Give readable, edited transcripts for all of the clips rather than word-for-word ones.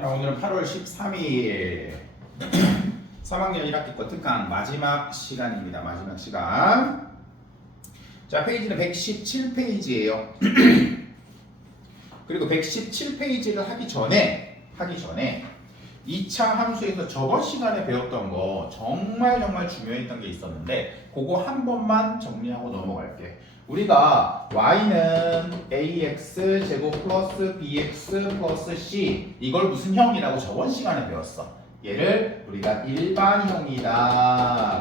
자, 오늘은 8월 13일 3학년 1학기 거 특강 마지막 시간입니다. 마지막 시간. 자, 페이지는 117페이지예요. 그리고 117페이지를 하기 전에 2차 함수에서 저번 시간에 배웠던 거 정말 중요했던 게 있었는데 그거 한 번만 정리하고 넘어갈게. 우리가 y는 ax 제곱 플러스 bx 플러스 c 이걸 무슨 형이라고 저번 시간에 배웠어. 얘를 우리가 일반형이다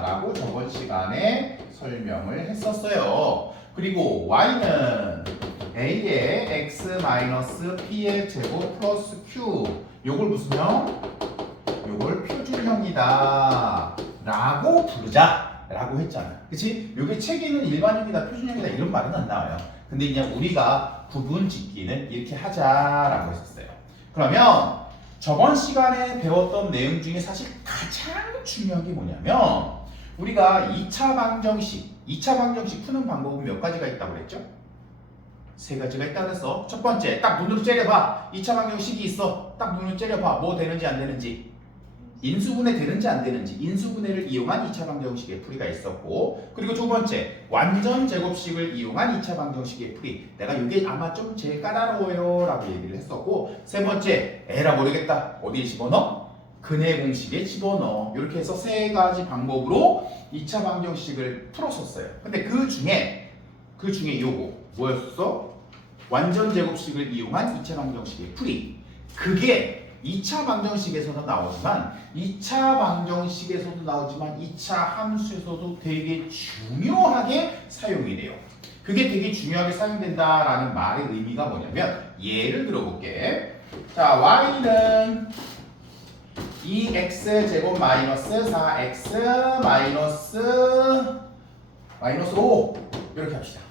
라고 저번 시간에 설명을 했었어요. 그리고 y는 a의 x 마이너스 p의 제곱 플러스 q 요걸 무슨 형? 요걸 표준형이다 라고 부르자 라고 했잖아. 그치? 요게 책에는 일반형이다 표준형이다 이런 말은 안 나와요. 근데 그냥 우리가 구분 짓기는 이렇게 하자라고 했었어요. 그러면 저번 시간에 배웠던 내용 중에 사실 가장 중요한 게 뭐냐면 우리가 2차 방정식 푸는 방법은 몇 가지가 있다고 그랬죠? 세 가지가 있다고 그랬어. 첫 번째, 딱 눈으로 째려봐. 2차 방정식이 있어. 딱 눈으로 째려봐. 뭐 되는지 안 되는지. 인수분해 되는지 안 되는지. 인수분해를 이용한 2차 방정식의 풀이가 있었고, 그리고 두 번째, 완전 제곱식을 이용한 2차 방정식의 풀이. 내가 이게 아마 좀 제일 까다로워요 라고 얘기를 했었고, 세 번째, 에라 모르겠다. 어디에 집어넣어? 근해 공식에 집어넣어. 이렇게 해서 세 가지 방법으로 2차 방정식을 풀었었어요. 근데 그 중에 요거 뭐였어? 완전 제곱식을 이용한 2차 방정식의 풀이. 그게 2차 방정식에서도 나오지만 2차 방정식에서도 2차 함수에서도 되게 중요하게 사용이 돼요. 그게 되게 중요하게 사용된다라는 말의 의미가 뭐냐면 예를 들어볼게. 자, y는 2x 제곱 마이너스 4x 마이너스 5 이렇게 합시다.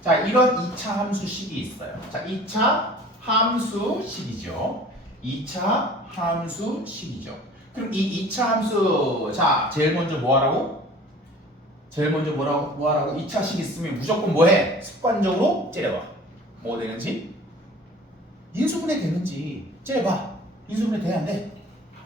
자, 이런 2차 함수식이 있어요. 자, 2차 함수식이죠. 2차 함수식이죠. 그럼 이 2차 함수, 자, 제일 먼저 뭐 하라고? 2차식 있으면 무조건 뭐 해? 습관적으로 째려봐. 뭐 되는지? 인수분해 되는지 째려봐. 인수분해 돼, 안 돼?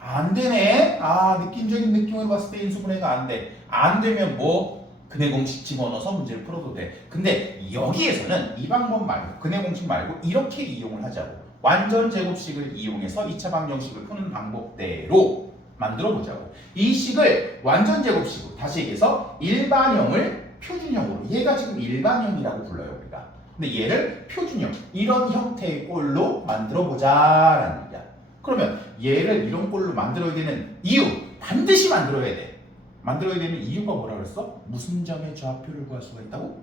안 되네? 아, 느낌적인 느낌으로 봤을 때 인수분해가 안 돼. 안 되면 뭐? 근해 공식 집어넣어서 문제를 풀어도 돼. 근데 여기에서는 이 방법 말고, 근해 공식 말고 이렇게 이용을 하자고. 완전 제곱식을 이용해서 2차 방정식을 푸는 방법대로 만들어 보자고. 이 식을 완전 제곱식으로, 다시 얘기해서 일반형을 표준형으로, 얘가 지금 일반형이라고 불러요 우리가. 근데 얘를 표준형, 이런 형태의 꼴로 만들어 보자라는 얘기야. 그러면 얘를 이런 꼴로 만들어야 되는 이유, 반드시 만들어야 돼. 만들어야 되는 이유가 뭐라 그랬어? 무슨 점의 좌표를 구할 수가 있다고?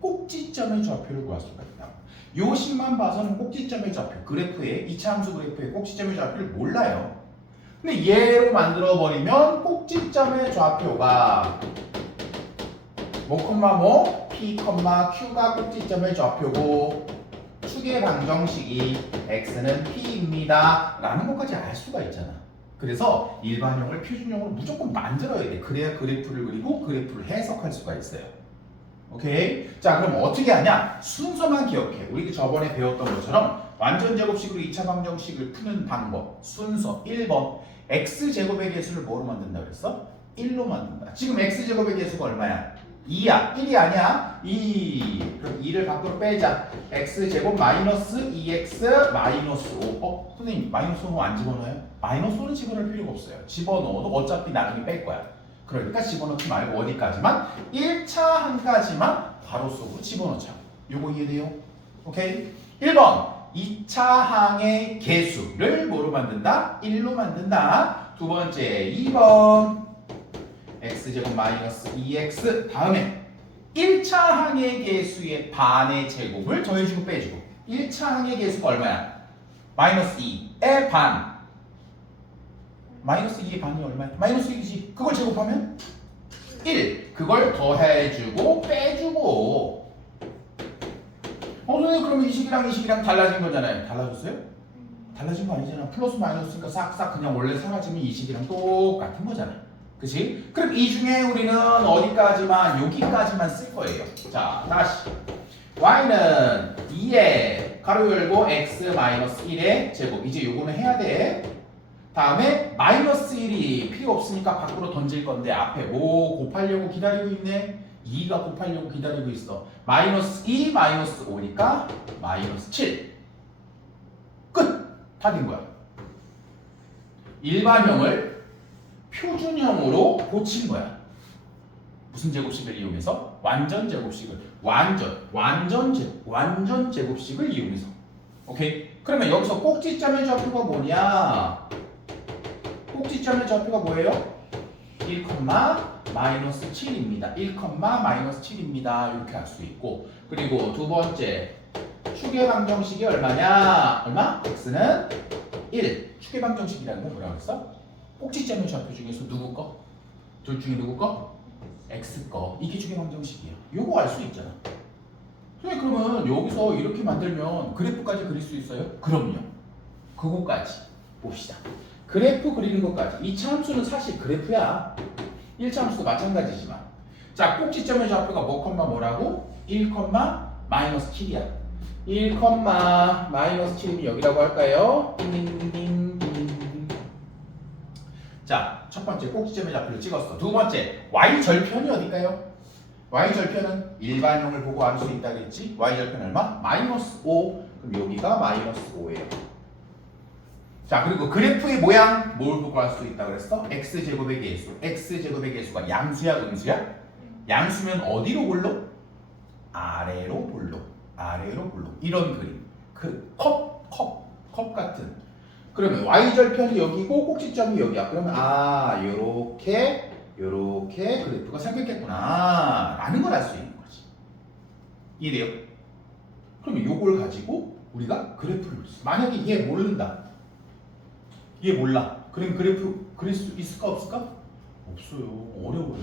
꼭지점의 좌표를 구할 수가 있다고. 요 식만 봐서는 꼭지점의 좌표, 그래프의 2차 함수 그래프의 꼭지점의 좌표를 몰라요. 근데 얘로 만들어 버리면 꼭지점의 좌표가 뭐, p, q가 꼭지점의 좌표고 축의 방정식이 x는 p입니다 라는 것까지 알 수가 있잖아. 그래서 일반형을 표준형으로 무조건 만들어야 돼. 그래야 그래프를 그리고 그래프를 해석할 수가 있어요. 오케이? 자, 그럼 어떻게 하냐? 순서만 기억해. 우리 저번에 배웠던 것처럼 완전 제곱식으로 2차 방정식을 푸는 방법. 순서 1번. x제곱의 개수를 뭐로 만든다 그랬어? 1로 만든다. 지금 x제곱의 개수가 얼마야? 2야. 1이 아니야. 2. 그럼 2를 밖으로 빼자. x제곱 마이너스 2x 마이너스 5. 선생님, 마이너스 5 안 집어넣어요? 마이너스 5는 집어넣을 필요가 없어요. 집어넣어도 어차피 나중에 뺄 거야. 그러니까 집어넣지 말고 어디까지만? 1차 한까지만 괄호 속으로 집어넣자. 요거 이해돼요? 오케이? 1번. 2차 항의 개수를 뭐로 만든다? 1로 만든다. 두 번째 2번. x제곱 마이너스 2x 다음에 1차 항의 개수의 반의 제곱을 더해주고 빼주고 1차 항의 개수가 얼마야? 마이너스 2의 반. 마이너스 2의 반이 얼마야? 마이너스 2이지. 그걸 제곱하면 1. 그걸 더해주고 빼주고. 선생님 그러면 이 식이랑 달라진 거잖아요. 달라졌어요? 달라진 거 아니잖아. 플러스 마이너스니까 싹싹 그냥 원래 사라지면 이 식이랑 똑같은 거잖아. 그치? 그럼 이 중에 우리는 어디까지만, 여기까지만 쓸 거예요. 자, 다시. y는 2의 가로 열고 x 마이너스 1의 제곱. 이제 요거는 해야 돼. 다음에 마이너스 1이 필요 없으니까 밖으로 던질 건데 앞에 뭐 곱하려고 기다리고 있네. 2가 곱하려고 기다리고 있어. 마이너스 2 마이너스 5니까 마이너스 7. 끝! 다 된 거야. 일반형을 표준형으로 고친 거야. 무슨 제곱식을 이용해서? 완전 제곱식을. 완전 제곱식을 이용해서. 오케이? 그러면 여기서 꼭지점의 좌표가 뭐냐? 꼭지점의 좌표가 뭐예요? 1, 마이너스 7입니다. 1, 마이너스 7입니다. 이렇게 할 수 있고. 그리고 두 번째, 축의 방정식이 얼마냐? 얼마? x는 1. 축의 방정식이라는 건 뭐라고 했어? 꼭지점의 좌표 중에서 누구 거? 둘 중에 누구 거? x 거. 이게 축의 방정식이야. 요거 알 수 있잖아. 그러면 여기서 이렇게 만들면 그래프까지 그릴 수 있어요? 그럼요. 그거까지 봅시다. 그래프 그리는 것까지. 2차 함수는 사실 그래프야. 1차 함수도 마찬가지지만. 자, 꼭지점의 좌표가 뭐라고? 1, 마이너스 7이야. 1, 마이너스 7이면 여기라고 할까요? 자, 첫 번째 꼭지점의 좌표를 찍었어. 두 번째, y절편이 어딜까요? y절편은 일반형을 보고 알 수 있다 그랬지? y절편 얼마? 마이너스 5. 그럼 여기가 마이너스 5예요. 자, 그리고 그래프의 모양 뭘 보고 알 수 있다 그랬어? x제곱의 계수. x제곱의 계수가 양수야, 음수야? 양수면 어디로 볼로? 아래로 볼로. 아래로 볼로. 이런 그림. 그 컵 같은. 그러면 y절편이 여기고 꼭지점이 여기야. 그러면 요렇게 그래프가 생겼겠구나 라는 걸 알 수 있는 거지. 이해돼요? 그러면 요걸 가지고 우리가 그래프를 써. 만약에 얘 모른다. 얘 몰라. 그럼 그래프 그릴 수 있을까 없을까? 없어요. 어려워요.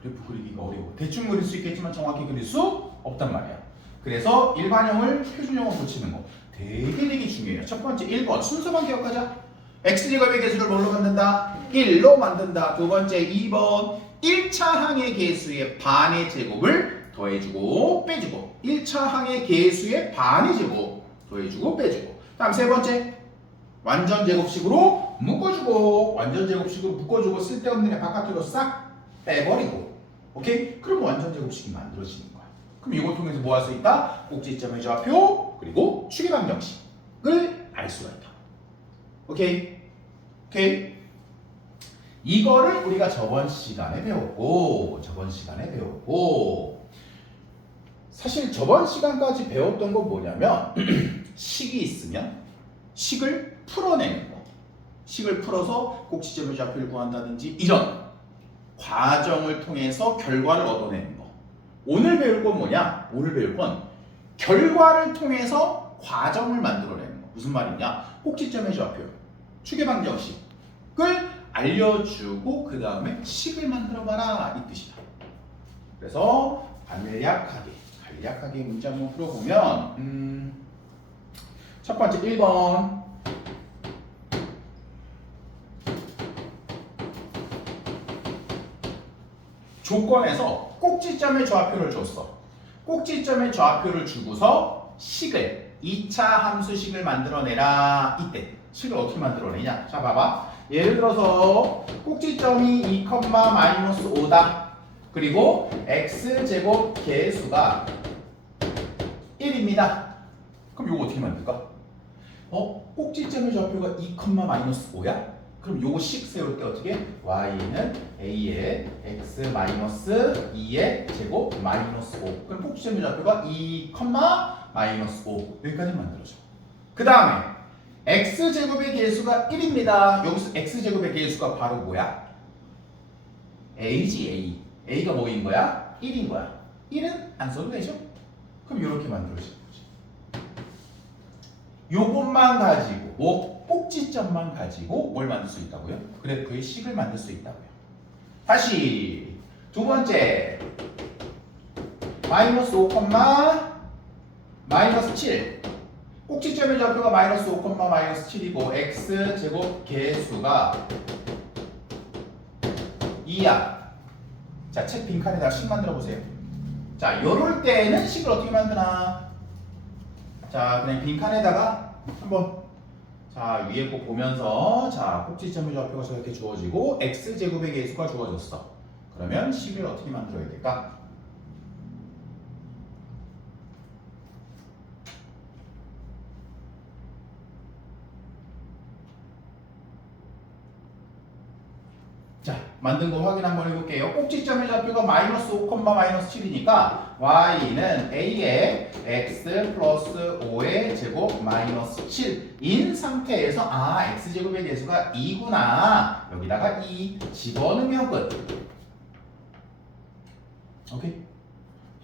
그래프 그리기가 어려워. 대충 그릴 수 있겠지만 정확히 그릴 수 없단 말이야. 그래서 일반형을 표준형으로 고치는 거 되게 중요해요. 첫 번째 1번 순서만 기억하자. x제곱의 계수를 뭘로 만든다? 1로 만든다. 두 번째 2번 1차 항의 계수의 반의 제곱을 더해주고 빼주고. 1차 항의 계수의 반의 제곱 더해주고 빼주고. 다음 세 번째 완전 제곱식으로 묶어주고. 완전 제곱식으로 묶어주고 쓸데없는 애 바깥으로 싹 빼버리고. 오케이? 그럼 완전 제곱식이 만들어지는 거야. 그럼 이걸 통해서 뭐 할 수 있다? 꼭지점의 좌표 그리고 축의 방정식을 알 수가 있다. 오케이? 이거를 우리가 저번 시간에 배웠고 사실 저번 시간까지 배웠던 건 뭐냐면 식이 있으면 식을 풀어내는 거. 식을 풀어서 꼭지점의 좌표를 구한다든지 이런 과정을 통해서 결과를 얻어내는 거. 오늘 배울 건 뭐냐? 오늘 배울 건 결과를 통해서 과정을 만들어내는 거. 무슨 말이냐? 꼭지점의 좌표, 축의 방정식을 알려주고 그 다음에 식을 만들어봐라 이 뜻이다. 그래서 간략하게 문제 한번 풀어보면 첫 번째 1번 조건에서 꼭지점의 좌표를 줬어. 꼭지점의 좌표를 주고서 식을 2차 함수식을 만들어내라. 이때 식을 어떻게 만들어내냐? 자 봐봐. 예를 들어서 꼭지점이 2, 마이너스 5다. 그리고 x제곱 계수가 1입니다. 그럼 이거 어떻게 만들까? 꼭지점의 좌표가 2, 마이너스 5야? 그럼 요거 식 세울 때 어떻게? y는 a의 x 마이너스 2의 제곱 마이너스 5. 그럼 꼭지점의 좌표가 2, 마이너스 5. 여기까지 만들어줘. 그 다음에 x제곱의 계수가 1입니다. 여기서 x제곱의 계수가 바로 뭐야? a지 a. a가 뭐인 거야? 1인 거야. 1은 안 써도 되죠? 그럼 이렇게 만들어지는 거지. 요것만 가지고 꼭지점만 가지고 뭘 만들 수 있다고요? 그래프의 식을 만들 수 있다고요. 다시 두 번째 마이너스 5, 마이너스 7. 꼭지점의 좌표가 마이너스 5, 마이너스 7이고 x제곱 계수가 2야. 자, 책 빈칸에다가 식 만들어 보세요. 자, 요럴 때는 식을 어떻게 만드나? 자, 그냥 빈칸에다가 한번 자 위에 거 보면서 자 꼭지점의 좌표가 저렇게 주어지고 x제곱의 계수가 주어졌어. 그러면 식을 어떻게 만들어야 될까? 자, 만든 거 확인 한번 해볼게요. 꼭지점의 좌표가 마이너스 5, 마이너스 7이니까 y는 a의 x 플러스 5의 제곱 마이너스 7인 상태에서 아, x제곱의 계수가 2구나. 여기다가 2 집어넣으면 끝. 오케이?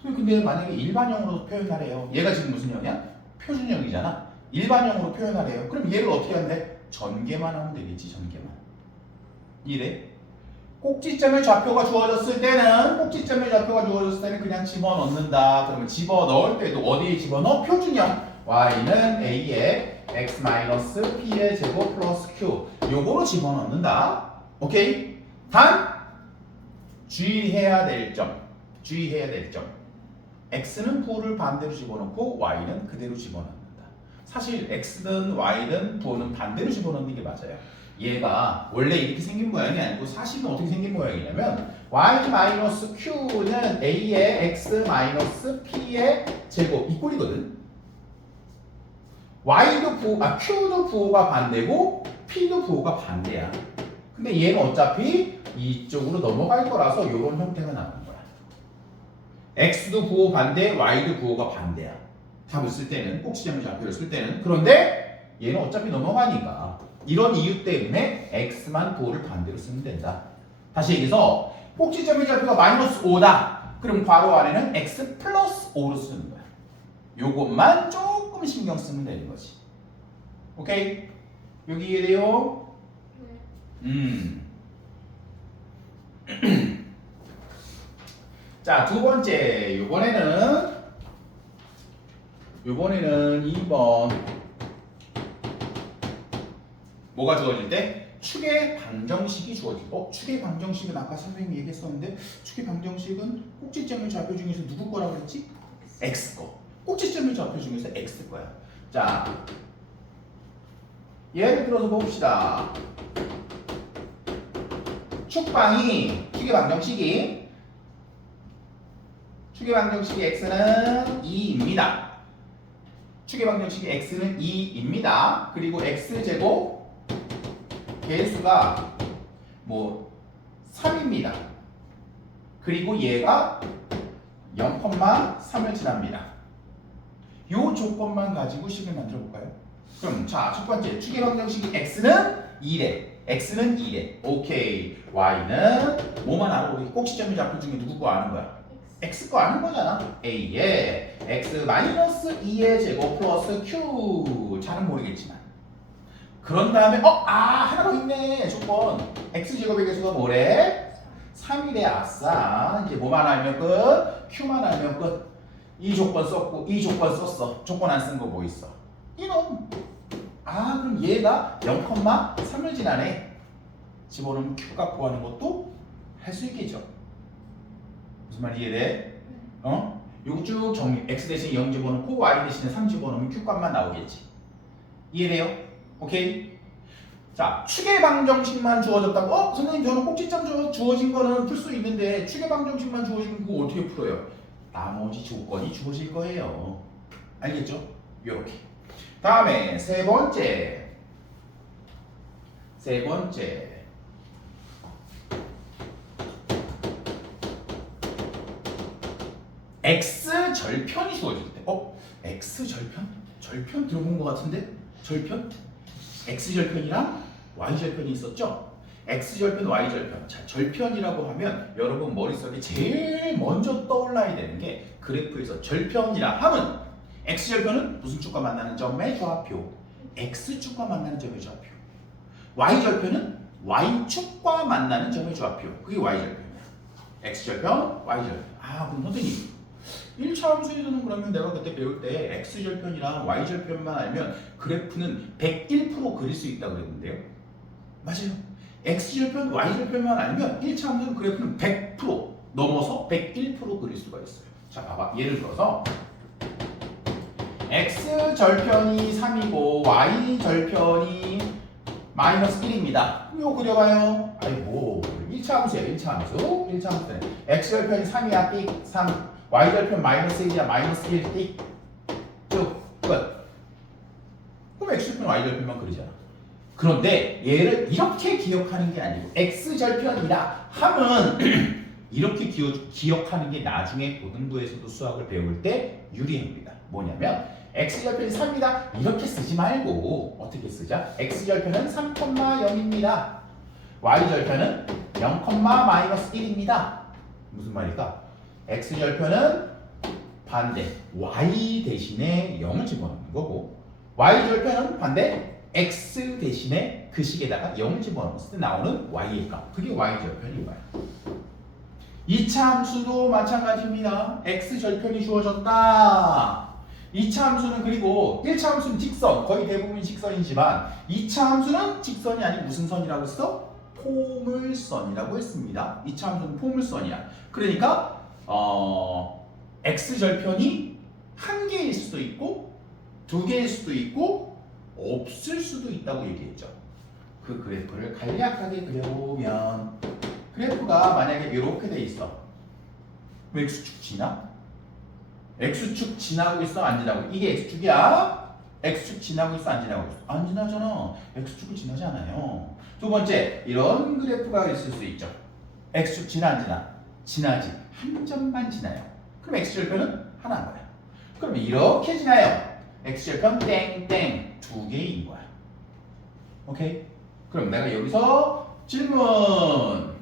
근데 만약에 일반형으로 표현하래요. 얘가 지금 무슨 형이야? 표준형이잖아. 일반형으로 표현하래요. 그럼 얘를 어떻게 한대? 전개만 하면 되겠지, 전개만. 이래? 꼭지점의 좌표가 주어졌을 때는 그냥 집어넣는다. 그러면 집어넣을 때도 어디에 집어넣어? 표준형. y는 a의 x-p의 제곱 플러스 q 요거로 집어넣는다. 오케이? 단 주의해야 될 점. x는 부호를 반대로 집어넣고 y는 그대로 집어넣는다. 사실 x든 y든 부호는 반대로 집어넣는 게 맞아요. 얘가 원래 이렇게 생긴 모양이 아니고 사실은 어떻게 생긴 모양이냐면 y-q는 a의 x-p의 제곱 이 꼴이거든. q도 부호가 반대고 p도 부호가 반대야. 근데 얘는 어차피 이쪽으로 넘어갈 거라서 이런 형태가 나오는 거야. x도 부호 반대, y도 부호가 반대야. 답을 쓸 때는 꼭지점의 좌표를 쓸 때는. 그런데 얘는 어차피 넘어가니까 이런 이유 때문에 x만 부호를 반대로 쓰면 된다. 다시 얘기해서 꼭지점의 좌표가 마이너스 5다. 그럼 괄호 안에는 x 플러스 5로 쓰는 거야. 요것만 조금 신경 쓰면 되는 거지. 오케이? 여기 이해돼요? 자, 두 번째. 요번에는 2번 뭐가 주어질 때? 축의 방정식이 주어지고 축의 방정식은 아까 선생님이 얘기했었는데 축의 방정식은 꼭지점의 좌표 중에서 누구 거라고 그랬지? x 거. 꼭지점의 좌표 중에서 x 거야. 자, 예를 들어서 봅시다. 축의 방정식이 x는 2입니다. 축의 방정식이 x는 2입니다. 그리고 x제곱 개수가 3입니다. 그리고 얘가 0,3을 지납니다. 요 조건만 가지고 식을 만들어 볼까요? 그럼 자, 첫 번째 축의 방정식이 x는 2래. 오케이. y는 뭐만 알아? 우리 꼭지점의 좌표 중에 누구 거 아는 거야? x 거 아는 거잖아. a에 x-2의 제곱 플러스 q. 잘은 모르겠지만. 그런 다음에 하나 더 있네. 조건. x제곱의 개수가 뭐래? 3이래. 아싸. 이제 뭐만 알면 끝? q만 알면 끝. 이 조건 썼고 이 조건 썼어. 조건 안 쓴 거 뭐 있어? 이놈. 그럼 얘가 0,3을 지나네. 집어넣으면 q값 구하는 것도 할 수 있겠죠. 무슨 말인지 이해돼? 요거 쭉 정리. x 대신 0 집어넣고 y 대신에 3 집어넣으면 q값만 나오겠지. 이해돼요? 오케이? 자, 축의 방정식만 주어졌다고? 선생님 저는 꼭지점 주어진 거는 풀 수 있는데 축의 방정식만 주어진 거 어떻게 풀어요? 나머지 조건이 주어질 거예요. 알겠죠? 요렇게. 다음에 세 번째. x 절편이 주어질 때. x 절편? 절편 들어본 것 같은데? 절편? x 절편이랑 y 절편이 있었죠? x 절편, y 절편. 자, 절편이라고 하면 여러분 머릿속에 제일 먼저 떠올라야 되는 게 그래프에서 절편이라 하면 x 절편은 무슨 축과 만나는 점의 좌표? x 축과 만나는 점의 좌표. y 절편은 y 축과 만나는 점의 좌표. 그게 y 절편이야. x 절편, y 절편. 그럼 선생님 1차 함수에서는 그러면 내가 그때 배울 때 x절편이랑 y절편만 알면 그래프는 101% 그릴 수 있다고 그랬는데요. 맞아요. x절편, y절편만 알면 1차 함수는 그래프는 100% 넘어서 101% 그릴 수가 있어요. 자, 봐봐. 예를 들어서 x 절편이 3이고 y 절편이 마이너스 1입니다. 이거 그려봐요. 아이고 1차 함수야 1차 함수. 1차 함수네. x 절편이 3이야 띡 3. y 절편 마이너스 1이야 마이너스 1 띡. 쭉 끝. 그럼 x 절편 y 절편만 그리잖아. 그런데 얘를 이렇게 기억하는 게 아니고 x 절편이라 하면 이렇게 기억하는 게 나중에 고등부에서도 수학을 배울 때 유리합니다. 뭐냐면 x절편이 3이다 이렇게 쓰지 말고 어떻게 쓰자? x절편은 3,0입니다. y절편은 0,-1입니다. 무슨 말일까? x절편은 반대 y 대신에 0을 집어넣는 거고 y절편은 반대 x 대신에 그 식에다가 0을 집어넣었을 때 나오는 y의 값 그게 y절편인 거야. 2차 함수도 마찬가지입니다. x절편이 주어졌다. 2차 함수는 그리고 1차 함수는 직선, 거의 대부분 직선이지만 2차 함수는 직선이 아닌 무슨 선이라고 했어? 포물선이라고 했습니다. 2차 함수는 포물선이야. 그러니까 x절편이 한 개일 수도 있고 두 개일 수도 있고 없을 수도 있다고 얘기했죠. 그 그래프를 간략하게 그려보면 그래프가 만약에 이렇게 돼 있어. x축 지나? x축 지나고 있어? 안 지나고? 이게 x축이야? x축 지나고 있어? 안 지나고 있어? 안 지나잖아. x축을 지나지 않아요. 두 번째, 이런 그래프가 있을 수 있죠. x축 지나 안 지나? 지나지. 한 점만 지나요. 그럼 x절편은 하나인 거야. 그럼 이렇게 지나요. x절편 땡땡 두 개인 거야. 오케이? 그럼 내가 여기서 질문.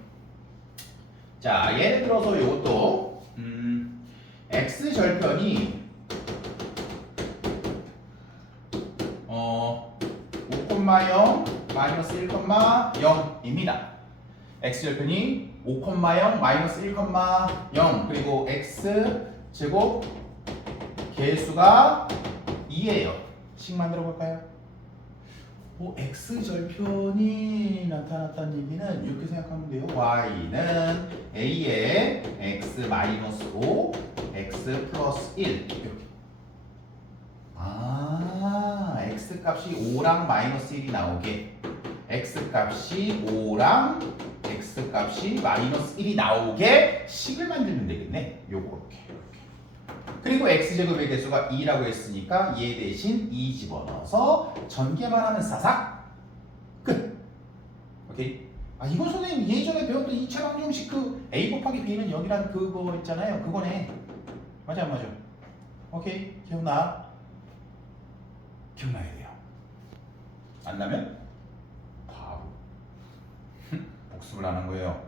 자, 예를 들어서 이것도 x절편이 5,0 마이너스 1,0입니다. x절편이 5,0 마이너스 1,0 그리고 x제곱 개수가 2예요. 식 만들어 볼까요? x절편이 나타났다는 얘기는 이렇게 생각하면 돼요. y는 a의 x 마이너스 5, x 플러스 1 이렇게. x 값이 5랑 마이너스 1이 나오게 x 값이 5랑 x 값이 마이너스 1이 나오게 식을 만들면 되겠네. 요렇게. 그리고 x제곱의 개수가 2라고 했으니까 얘 대신 2 집어넣어서 전개만 하면 사삭 끝. 오케이. 이건 선생님 예전에 배웠던 2차 방정식 그 a 곱하기 b는 여기라는 그거 있잖아요. 그거네. 맞아 안 맞아? 오케이. 기억나? 기억나야 돼요. 안 나면 바로 복습을 안 한 거예요.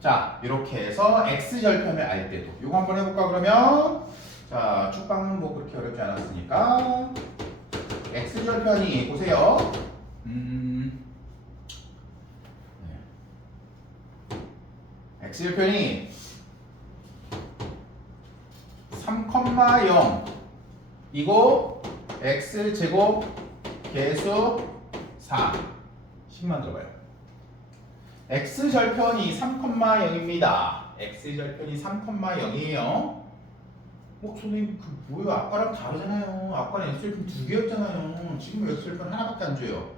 자, 이렇게 해서 x절편을 알 때도 이거 한번 해볼까 그러면? 자, 축방은 뭐 그렇게 어렵지 않았으니까 x절편이 보세요. x절편이 3,0 이거 x제곱 개수 4 식만 들어봐요. x절편이 3,0입니다. x절편이 3,0이에요. 선생님 그 뭐예요? 아까랑 다르잖아요. 아까는 x절편 두 개였잖아요. 지금 x절편 하나밖에 안 줘요.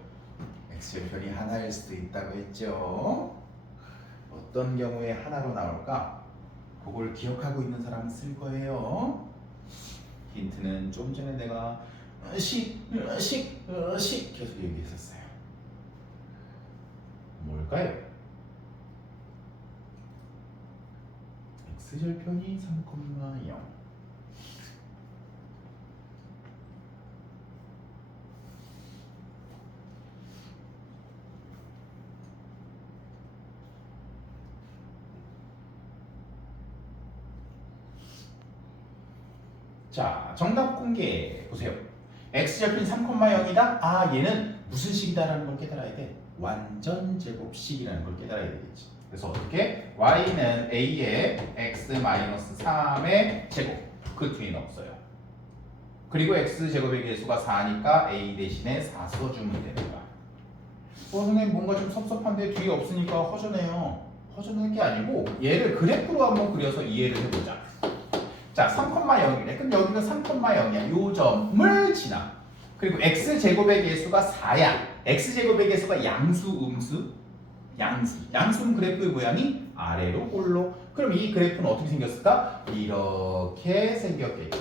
x절편이 하나일 수도 있다고 했죠. 어떤 경우에 하나로 나올까? 그걸 기억하고 있는 사람은 쓸 거예요. 힌트는 좀 전에 내가 식 계속 얘기했었어요. 뭘까요? x절편이 3,0 자, 정답 공개 보세요. x절편 3,0이다? 얘는 무슨 식이다라는 걸 깨달아야 돼. 완전 제곱식이라는 걸 깨달아야 되겠지. 그래서 어떻게? y는 a의 x-3의 제곱 그 뒤에는 없어요. 그리고 x제곱의 개수가 4니까 a 대신에 4 써주면 되는 거야. 선생님 뭔가 좀 섭섭한데 뒤에 없으니까 허전해요. 허전할 게 아니고 얘를 그래프로 한번 그려서 이해를 해보자. 자, 3,0이래. 그럼 여기가 3,0이야. 요 점을 지나. 그리고 x제곱의 개수가 4야. x제곱의 개수가 양수, 음수? 양수. 양수는 그래프의 모양이 아래로 올로. 그럼 이 그래프는 어떻게 생겼을까? 이렇게 생겼겠죠.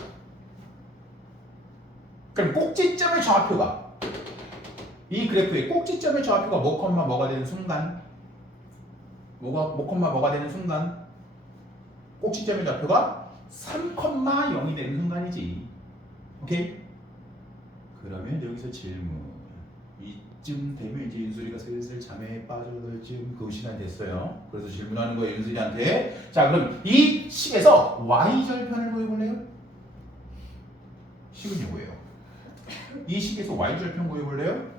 그럼 꼭지점의 좌표가 이 그래프의 꼭지점의 좌표가 뭐가 되는 순간? 뭐가 되는 순간? 꼭지점의 좌표가 3,0이 되는 순간이지. 오케이? 그러면 여기서 질문. 이쯤 되면 이제 윤수리가 슬슬 잠에 빠져들 그 시간 됐어요. 그래서 질문하는 거예요, 윤수리한테. 자, 그럼 이 식에서 y절편을 구해볼래요? 식은 이거예요. 이 식에서 y절편 구해볼래요?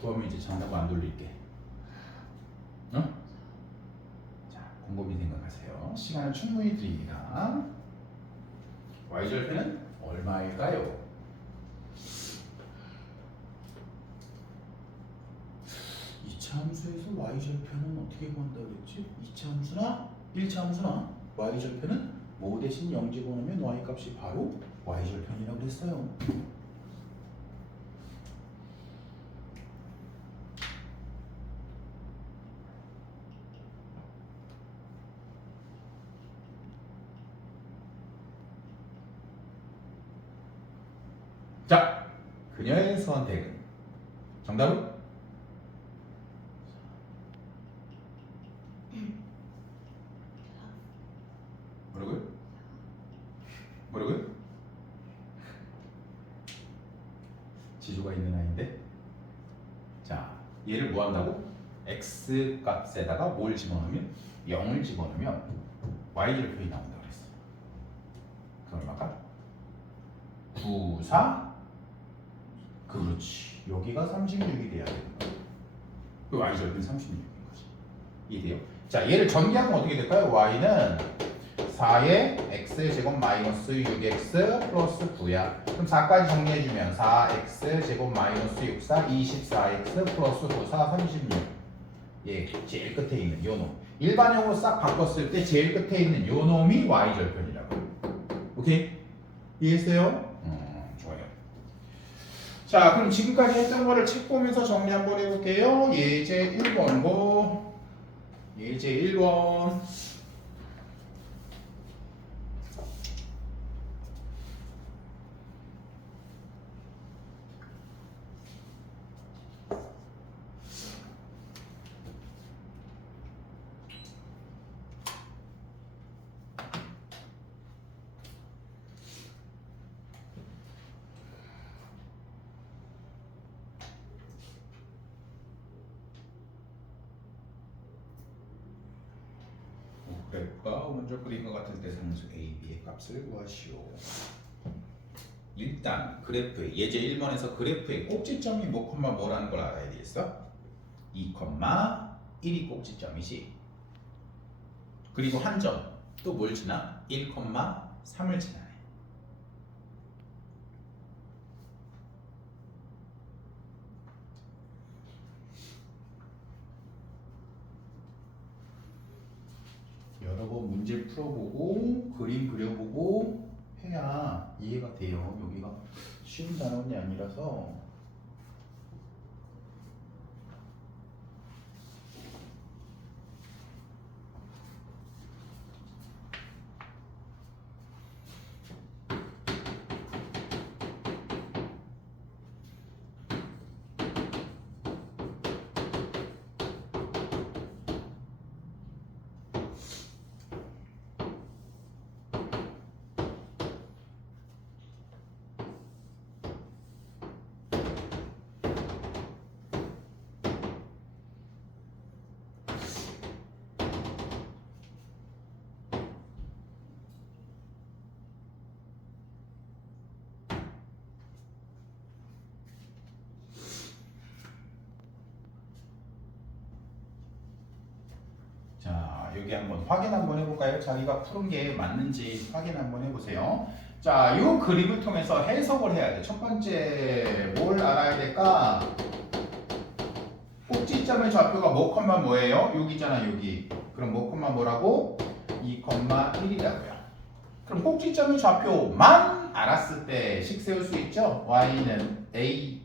그러면 이제 장난감 안 돌릴게. 응? 자, 곰곰이 생각하세요. 시간은 충분히 드립니다. y절편은 얼마일까요? 함수에서 y절편은 어떻게 구한다고 그랬지? 2차 함수나 1차 함수나 y절편은 뭐 대신 0 집어넣으면 y 값이 바로 y절편이라고 그랬어요. 자, 그녀의 선택은 정답은? 뭐라고요? 지조가 있는 아이인데. 자, 얘를 뭐 한다고? x 값에다가 뭘 집어넣으면? 0을 집어넣으면 y절편이 나온다고 그랬어. 그 얼마가? 9, 4? 그렇지. 여기가 36이 돼야 되는 거야. 그 y절편 36인 거지. 이해돼요? 자, 얘를 전개하면 어떻게 될까요? y는 4의 x제곱 마이너스 6x 플러스 9야. 그럼 4까지 정리해주면 4x제곱 마이너스 6, 4, 24x 플러스 9, 4, 36. 예, 제일 끝에 있는 요 놈. 일반형으로 싹 바꿨을 때 제일 끝에 있는 요 놈이 y절편이라고. 오케이? 이해했어요? 좋아요. 자, 그럼 지금까지 했던 거를 책 보면서 정리 한번 해볼게요. 예제 1번고, 예제 1번. 그래프가 오른쪽 그림과 같을 때 상수 A, B의 값을 구하시오. 일단 그래프의 예제 1번에서 그래프의 꼭지점이 뭐라는 걸 알아야 되겠어? 2, 1이 꼭지점이지. 그리고 한 점 또 뭘 지나? 1, 3을 지나네. 여러 번 문제 풀어보고 그림 그려보고 해야 이해가 돼요. 여기가 쉬운 단원이 아니라서. 자, 여기 한번 확인 한번 해볼까요? 자기가 푸른 게 맞는지 확인 한번 해보세요. 자, 이 그림을 통해서 해석을 해야 돼. 첫 번째 뭘 알아야 될까? 꼭지점의 좌표가 뭐 컴마 뭐예요? 여기잖아 여기. 그럼 뭐 컴마 뭐라고? 2,1이라고요. 그럼 꼭지점의 좌표만 알았을 때 식 세울 수 있죠? y는 a의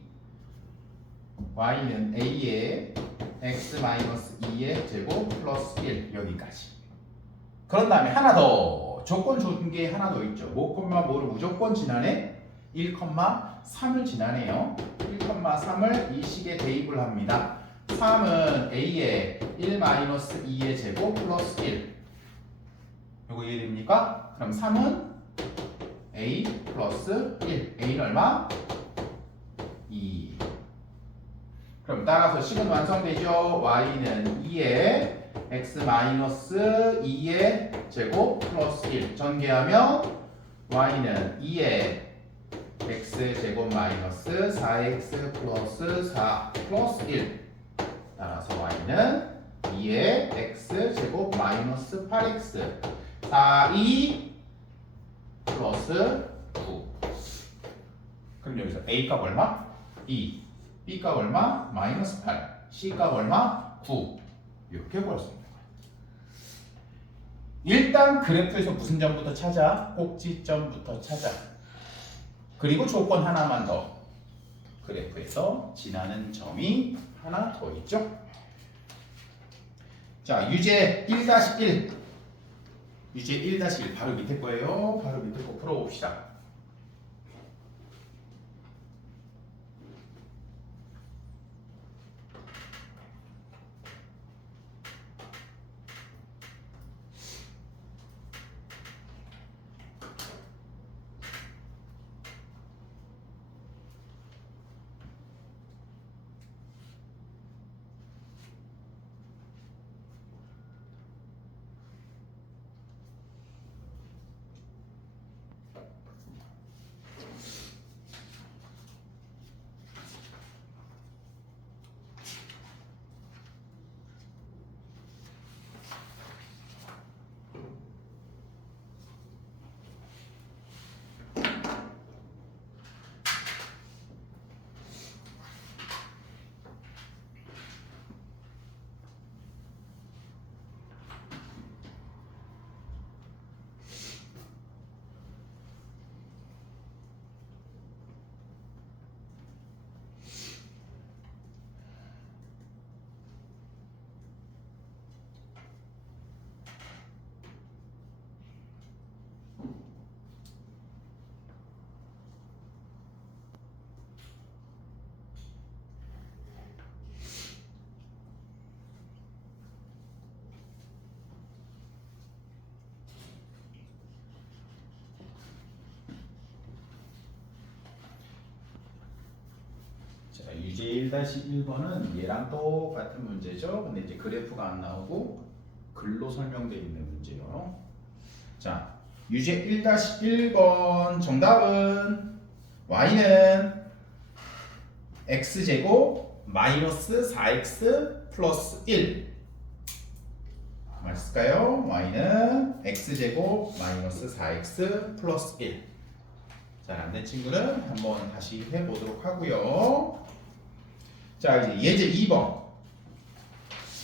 x-2의 제곱 플러스 1 여기까지. 그런 다음에 하나 더 조건 준 게 하나 더 있죠. 뭐 콤마 뭐를 무조건 지나네? 1,3을 지나네요. 1,3을 이 식에 대입을 합니다. 3은 a의 1-2의 제곱 플러스 1 이거 이해됩니까? 그럼 3은 a 플러스 1 a는 얼마? 2. 그럼 따라서 식은 완성되죠. y는 2의 x-2의 제곱 플러스 1 전개하면 y는 2의 x제곱 마이너스 4x 플러스 4 플러스 1 따라서 y는 2의 x제곱 마이너스 8x 4, 2 플러스 9 그럼 여기서 a값 얼마? 2 b값 얼마? 마이너스 8 c값 얼마? 9 이렇게 구할 수 있는 거예요. 일단 그래프에서 무슨 점부터 찾아? 꼭지점부터 찾아. 그리고 조건 하나만 더. 그래프에서 지나는 점이 하나 더 있죠. 자, 유제 1-1. 유제 1-1 바로 밑에 거예요. 바로 밑에 거 풀어봅시다. 자, 유제 1-1번은 얘랑 똑같은 문제죠. 근데 이제 그래프가 안 나오고 글로 설명되어 있는 문제요. 자, 유제 1-1번 정답은 y는 x제곱 마이너스 4x 플러스 1 맞을까요? y는 x제곱 마이너스 4x 플러스 1 잘 안된 친구는 한번 다시 해보도록 하고요. 자, 이제 예제 2번.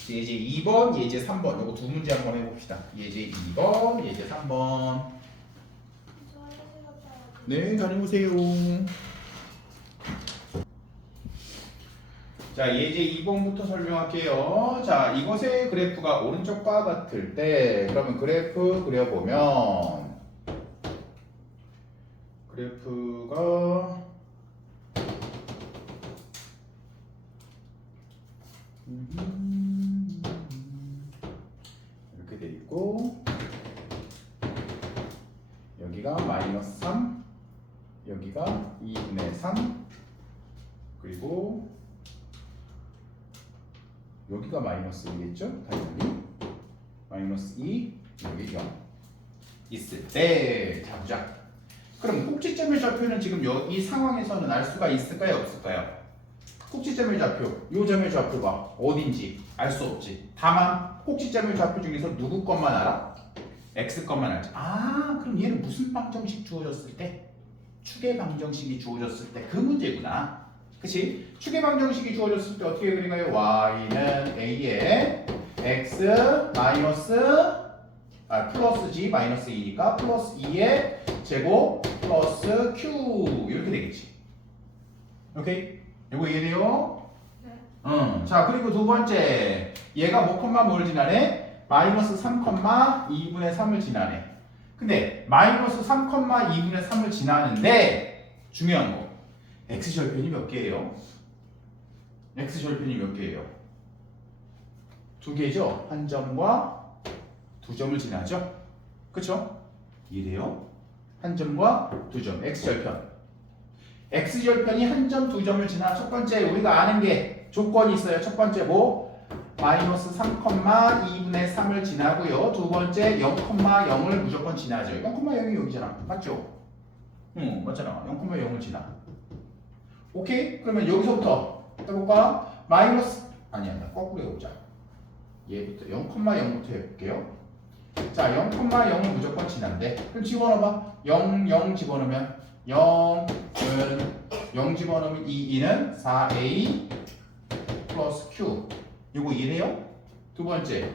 예제 2번, 예제 3번. 요거 두 문제 한번 해봅시다. 예제 2번, 예제 3번. 네, 다녀오세요. 자, 예제 2번부터 설명할게요. 자, 이것의 그래프가 오른쪽과 같을 때, 그러면 그래프 그려보면, 그래프가 이렇게 돼 있고 여기가 마이너스 3 여기가 2분의 3 그리고 여기가 마이너스 1이겠죠? 당연히 마이너스 2 여기 0 있을 때 자 보자. 그럼 꼭지점의 좌표는 지금 이 상황에서는 알 수가 있을까요? 없을까요? 꼭지점의 좌표, 요 점의 좌표가 어딘지 알 수 없지. 다만 꼭지점의 좌표 중에서 누구 것만 알아? x 것만 알지. 아, 그럼 얘는 무슨 방정식 주어졌을 때? 축의 방정식이 주어졌을 때 그 문제구나. 그치? 축의 방정식이 주어졌을 때 어떻게 그린가요? y는 a에 x 플러스 g 마이너스 2니까 플러스 2의 제곱 플러스 q 이렇게 되겠지. 오케이? 이거 이해돼요? 네. 자, 그리고 두 번째. 얘가 뭘 지나네? 마이너스 3,2분의 3을 지나네. 근데 마이너스 3,2분의 3을 지나는데 중요한 거. x절편이 몇 개예요? x절편이 몇 개예요? 두 개죠? 한 점과 두 점을 지나죠? 그쵸? 이래요? 한 점과 두 점, x절편. x절편이 한 점, 두 점을 지나 첫 번째 우리가 아는 게 조건이 있어요. 첫 번째 뭐? 마이너스 3,2분의 3을 지나고요. 두 번째 0,0을 무조건 지나죠. 0,0이 여기잖아. 맞죠? 응, 맞잖아. 0,0을 지나. 오케이? 그러면 여기서부터 해볼까? 아니야, 거꾸로 해보자. 얘부터 0,0부터 해볼게요. 자, 0,0을 무조건 지난대. 그럼 집어넣어봐. 0 집어넣으면 0은 0 집어넣으면 2는 4a 플러스 q. 이거 이래요? 두 번째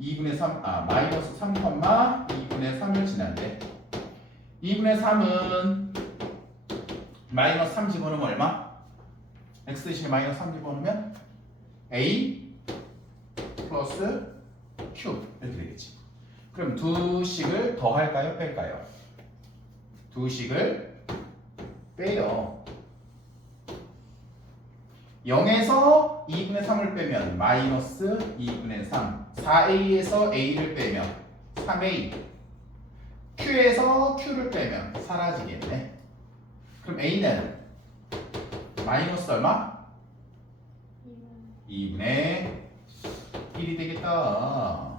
2분의 3, 마이너스 3,2분의 3을 지난대. 2분의 3은 마이너스 3 집어넣으면 얼마? x 대신에 마이너스 3 집어넣으면 a 플러스 q 이렇게 되겠지. 그럼 두 식을 더할까요? 뺄까요? 두 식을 빼요. 0에서 2분의 3을 빼면 마이너스 2분의 3 4a에서 a를 빼면 3a q에서 q를 빼면 사라지겠네. 그럼 a는 마이너스 얼마? 2분의 1이 되겠다.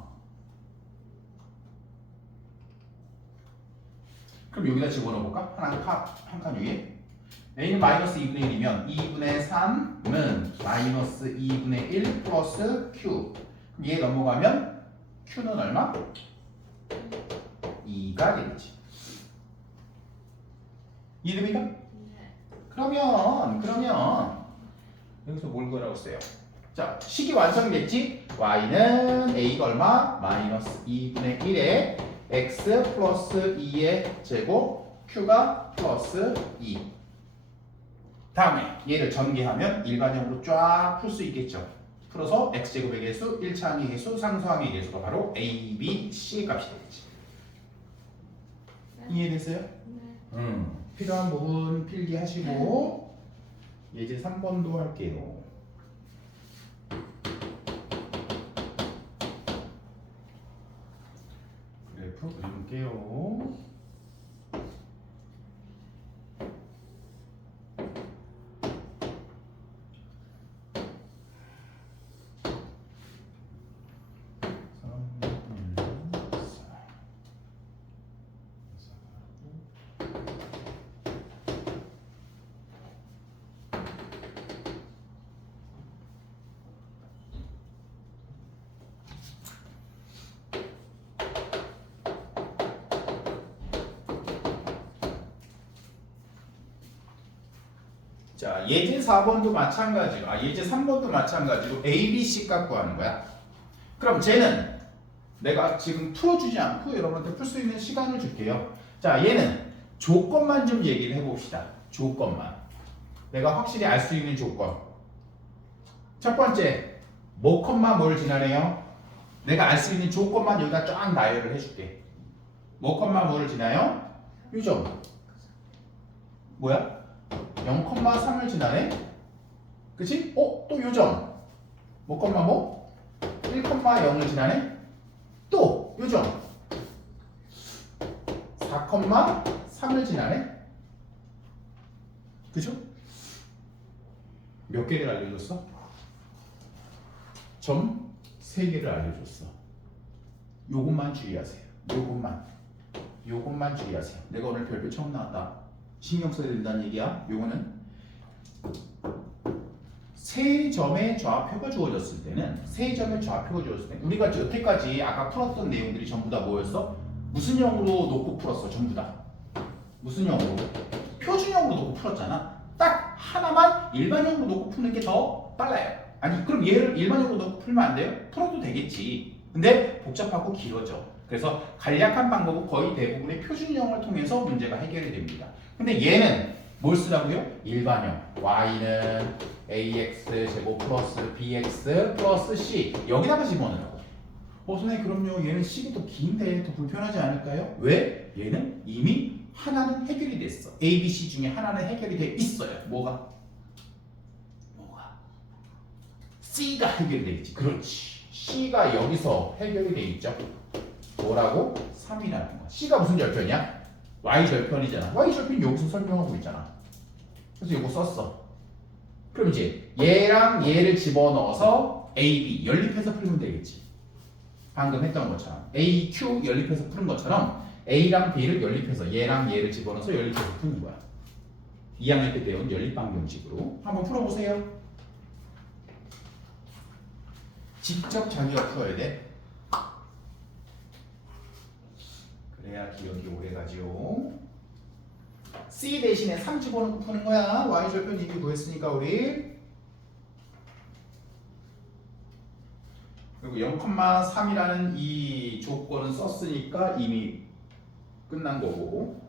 그럼 여기다 집어넣어볼까? 한 칸 위에 a는 마이너스 2분의 1이면 2분의 3은 마이너스 2분의 1 플러스 q. 그럼 얘 넘어가면 q는 얼마? 2가 되겠지. 이해됩니까? 네. 그러면 여기서 뭘 구하라고 했어요? 자, 식이 완성됐지? y는 a가 얼마? 마이너스 2분의 1에 x 플러스 2의 제곱 q가 플러스 2. 다음에 얘를 전개하면 일반형으로 쫙 풀 수 있겠죠. 풀어서 x제곱의 개수, 1차항의 개수, 상수항의 개수가 바로 a, b, c의 값이 되겠지. 네. 이해됐어요? 네. 필요한 부분 필기하시고 예제 3번도 할게요. 그래프 그릴게요. 자, 예제 4번도 마찬가지로, 예제 3번도 마찬가지로 A, B, C 갖고 하는 거야. 그럼 쟤는 내가 지금 풀어주지 않고 여러분한테 풀 수 있는 시간을 줄게요. 자, 얘는 조건만 좀 얘기를 해봅시다. 조건만. 내가 확실히 알 수 있는 조건. 첫 번째, 뭘 지나네요? 내가 알 수 있는 조건만 여기다 쫙 나열을 해줄게. 뭐를 지나요? 요점. 뭐야? 0,3을 지나네? 그치? 또 요점. 1,0을 지나네? 또 요점. 4,3을 지나네? 그죠? 몇 개를 알려줬어? 점 3개를 알려줬어. 요것만 주의하세요. 요것만 주의하세요. 내가 오늘 별표 처음 나왔다. 신경 써야 된다는 얘기야. 요거는 세 점의 좌표가 주어졌을 때는 우리가 여태까지 아까 풀었던 내용들이 전부 다 뭐였어? 무슨 형으로 놓고 풀었어? 전부 다 무슨 형으로? 표준형으로 놓고 풀었잖아. 딱 하나만 일반형으로 놓고 푸는 게 더 빨라요. 아니 그럼 얘를 일반형으로 놓고 풀면 안 돼요? 풀어도 되겠지. 근데 복잡하고 길어져. 그래서 간략한 방법은 거의 대부분의 표준형을 통해서 문제가 해결이 됩니다. 근데 얘는 뭘 쓰라고요? 일반형. y는 ax 제곱 플러스 bx 플러스 c 여기다가 집어넣으라고. 선생님 그럼요 얘는 식이 더 긴데 더 불편하지 않을까요? 왜? 얘는 이미 하나는 해결이 됐어. A, B, C 중에 하나는 해결이 돼 있어요. 뭐가? C가 해결이 돼 있지. 그렇지. C가 여기서 해결이 돼 있죠. 뭐라고? 3이라는 거야. C가 무슨 절편이야? Y 절편이잖아. Y 절편 여기서 설명하고 있잖아. 그래서 이거 썼어. 그럼 이제 얘랑 얘를 집어넣어서 A, B 연립해서 풀면 되겠지. 방금 했던 것처럼 A, Q 연립해서 푸는 것처럼 A랑 B를 연립해서 얘랑 얘를 집어넣어서 연립해서 푸는 거야. 2학년 때 배운 연립방정식으로 한번 풀어보세요. 직접 자기가 풀어야 돼. 그래야 기억이 오래가지요. C 대신에 3 집어넣고 푸는 거야. Y절편 이미 구했으니까 우리. 그리고 0,3이라는 이 조건은 썼으니까 이미 끝난 거고.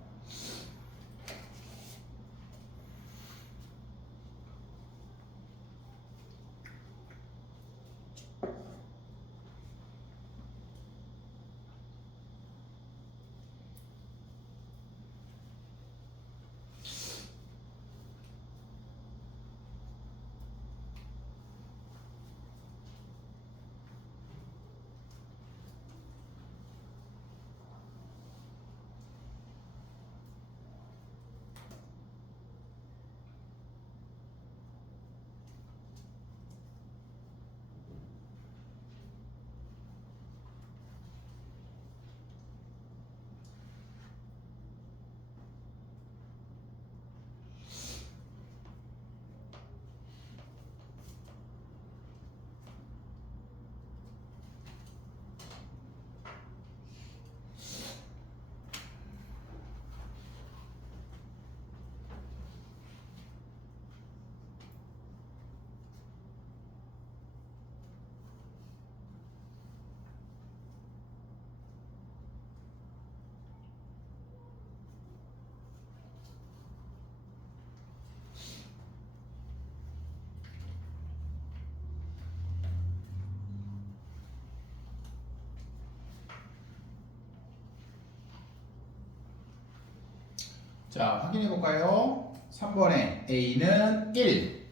자, 확인해 볼까요? 3번에 A는 1,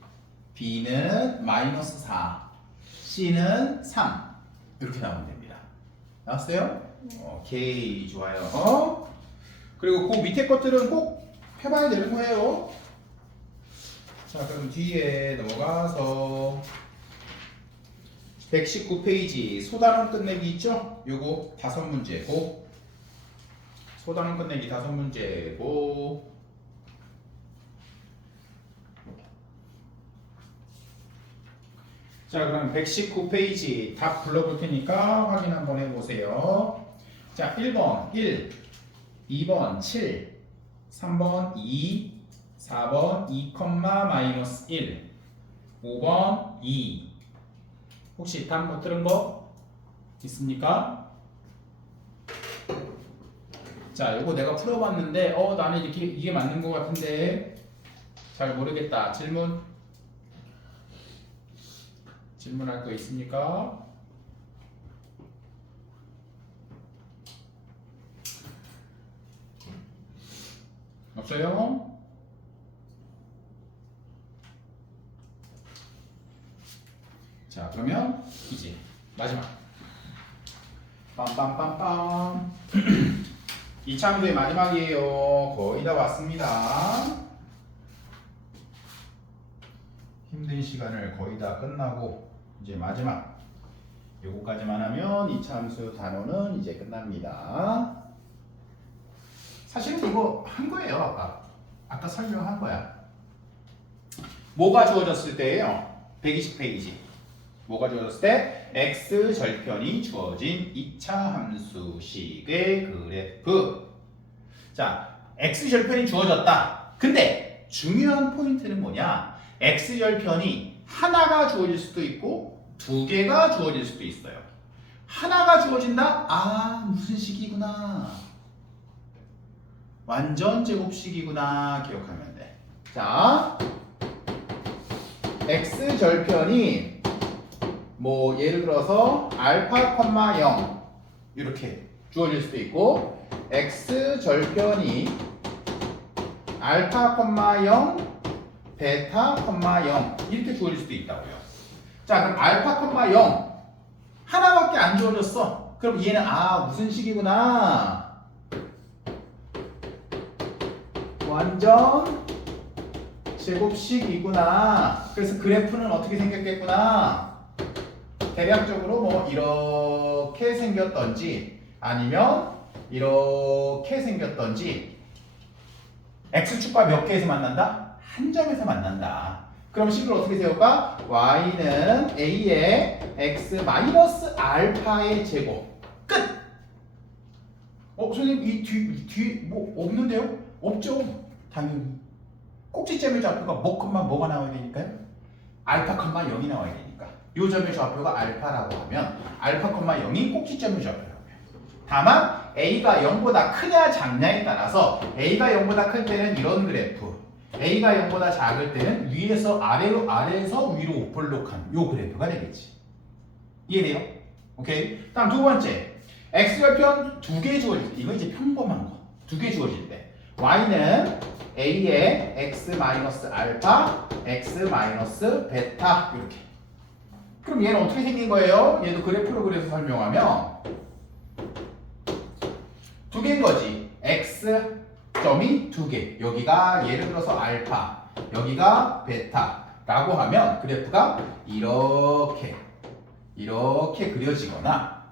B는 마이너스 4, C는 3 이렇게 나오면 됩니다. 나왔어요? 오케이, 좋아요. 그리고 그 밑에 것들은 꼭 해봐야 되는 거예요. 자, 그럼 뒤에 넘어가서 119페이지 소단원 끝내기 있죠? 요거 5문제고 소단원 끝내기 5문제고 자 그럼 119페이지 답 불러볼 테니까 확인 한번 해보세요. 자 1번 1, 2번 7, 3번 2, 4번 2, 마이너스 1, 5번 2 혹시 다른 거 들은 거 있습니까? 자, 이거 내가 풀어봤는데, 나는 이게 맞는 것 같은데, 잘 모르겠다. 질문할 거 있습니까? 없어요? 자, 그러면 이제 마지막. 빰빰빰빰. 2차 함수의 마지막이에요. 거의 다 왔습니다. 힘든 시간을 거의 다 끝나고 이제 마지막 요거까지만 하면 2차 함수 단원은 이제 끝납니다. 사실은 이거 한 거예요. 아까 설명한 거야. 뭐가 주어졌을 때예요? 120페이지. 뭐가 주어졌을 때? x 절편이 주어진 2차 함수식의 그래프. 자, x 절편이 주어졌다. 근데 중요한 포인트는 뭐냐? x절편이 하나가 주어질 수도 있고 두 개가 주어질 수도 있어요. 하나가 주어진다? 아, 무슨 식이구나. 완전 제곱식이구나. 기억하면 돼. 자, x절편이 뭐 예를 들어서 알파, 0 이렇게 주어질 수도 있고 x절편이 알파, 0 베타, 0 이렇게 주어질 수도 있다고요. 자, 그럼 알파, 0 하나밖에 안 주어졌어. 그럼 얘는 아, 무슨 식이구나. 완전 제곱식이구나. 그래서 그래프는 어떻게 생겼겠구나. 대략적으로 뭐 이렇게 생겼던지 아니면 이렇게 생겼던지. x축과 몇 개에서 만난다? 한 점에서 만난다. 그럼 식을 어떻게 세울까? y는 a의 x 마이너스 알파의 제곱. 끝! 선생님 이 뒤 뭐 없는데요? 없죠. 당연히. 꼭지점의 좌표가 뭐가 나와야 되니까요? 알파, 0이 나와야 되니까. 이 점의 좌표가 알파라고 하면 알파, 0이 꼭지점의 좌표라고요. 다만 a가 0보다 크냐 작냐에 따라서 a가 0보다 클 때는 이런 그래프, a가 0보다 작을 때는 위에서 아래로, 아래에서 위로 오플록한 요 그래프가 되겠지. 이해돼요? 오케이. 다음 두 번째, x절편 두 개 주어질 때, 이거 이제 평범한 거, 두 개 주어질 때 y는 a의 x 마이너스 알파, x 마이너스 베타 이렇게. 그럼 얘는 어떻게 생긴 거예요? 얘도 그래프로 그려서 설명하면 두 개인 거지. x 점이 두 개. 여기가 예를 들어서 알파, 여기가 베타라고 하면 그래프가 이렇게 그려지거나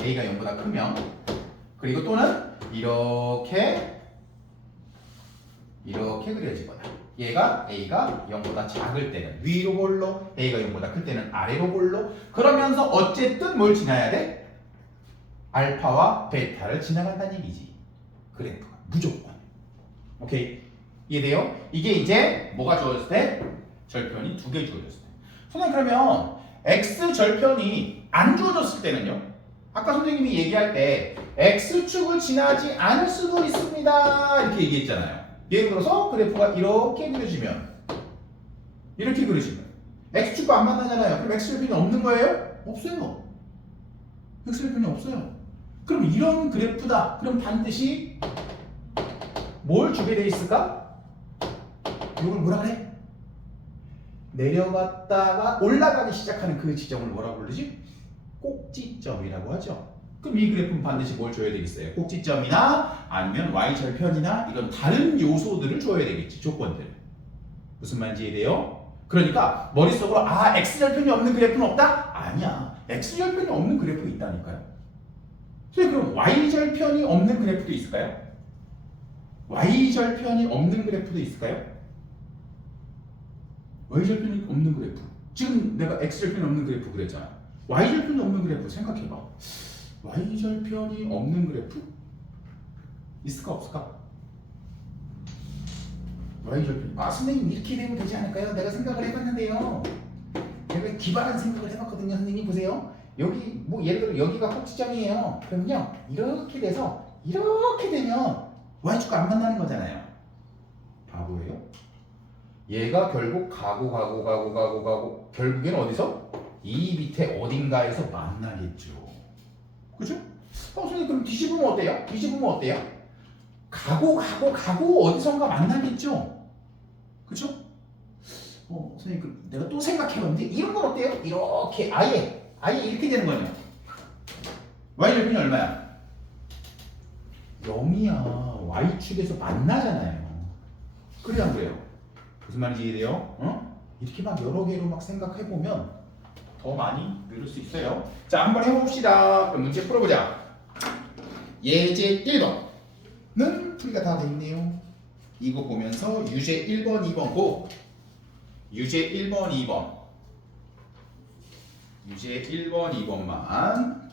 a가 0보다 크면, 그리고 또는 이렇게 그려지거나, 얘가 a가 0보다 작을 때는 위로 볼로, a가 0보다 클 때는 아래로 볼로, 그러면서 어쨌든 뭘 지나야 돼? 알파와 베타를 지나간다는 얘기지. 그래프가 무조건. 오케이? 이해돼요? 이게 이제 뭐가 주어졌을 때? 절편이 두 개 주어졌을 때. 선생님, 그러면 x절편이 안 주어졌을 때는요? 아까 선생님이 얘기할 때 x축을 지나지 않을 수도 있습니다 이렇게 얘기했잖아요. 예를 들어서 그래프가 이렇게 그려지면, x축과 안 만나잖아요. 그럼 x절편이 없는 거예요? 없어요. x절편이 없어요. 그럼 이런 그래프다. 그럼 반드시 뭘 주게 돼 있을까? 이걸 뭐라 그래? 내려갔다가 올라가기 시작하는 그 지점을 뭐라고 부르지? 꼭지점이라고 하죠. 그럼 이 그래프는 반드시 뭘 줘야 되겠어요? 꼭지점이나 아니면 y절편이나 이런 다른 요소들을 줘야 되겠지, 조건들. 무슨 말인지 이해돼요? 그러니까 머릿속으로 아, x절편이 없는 그래프는 없다? 아니야. x절편이 없는 그래프 있다니까요. 그럼 y절편이 없는 그래프도 있을까요? y절편이 없는 그래프도 있을까요? y절편이 없는 그래프. 지금 내가 x절편이 없는 그래프 그랬잖아. y절편이 없는 그래프 생각해봐. y절편이 없는 그래프? 있을까 없을까? y절편. 아, 선생님 이렇게 되면 되지 않을까요? 내가 생각을 해봤는데요. 내가 기발한 생각을 해봤거든요. 선생님 보세요. 여기 뭐 예를 들어 여기가 꼭지점이에요. 그러면요 이렇게 돼서 이렇게 되면 y축과 안 만나는 거잖아요. 바보예요? 얘가 결국 가고 결국엔 어디서? 이 밑에 어딘가에서 만나겠죠. 그죠? 선생님 그럼 뒤집으면 어때요? 가고 어디선가 만나겠죠. 그죠? 선생님 그럼 내가 또 생각해봤는데 이런 건 어때요? 이렇게 아예 이렇게 되는 거냐? y절편이 얼마야? 0이야. y축에서 만나잖아요. 그래요 안 그래요? 무슨 말인지 이해돼요? 이렇게 막 여러 개로 막 생각해보면 더 많이 늘을 수 있어요. 자, 한번 해봅시다. 그럼 문제 풀어보자. 예제 1번은 풀이가 다 돼 있네요. 이거 보면서 유제 1번, 2번 고. 유제 1번, 2번. 유제 1번, 2번만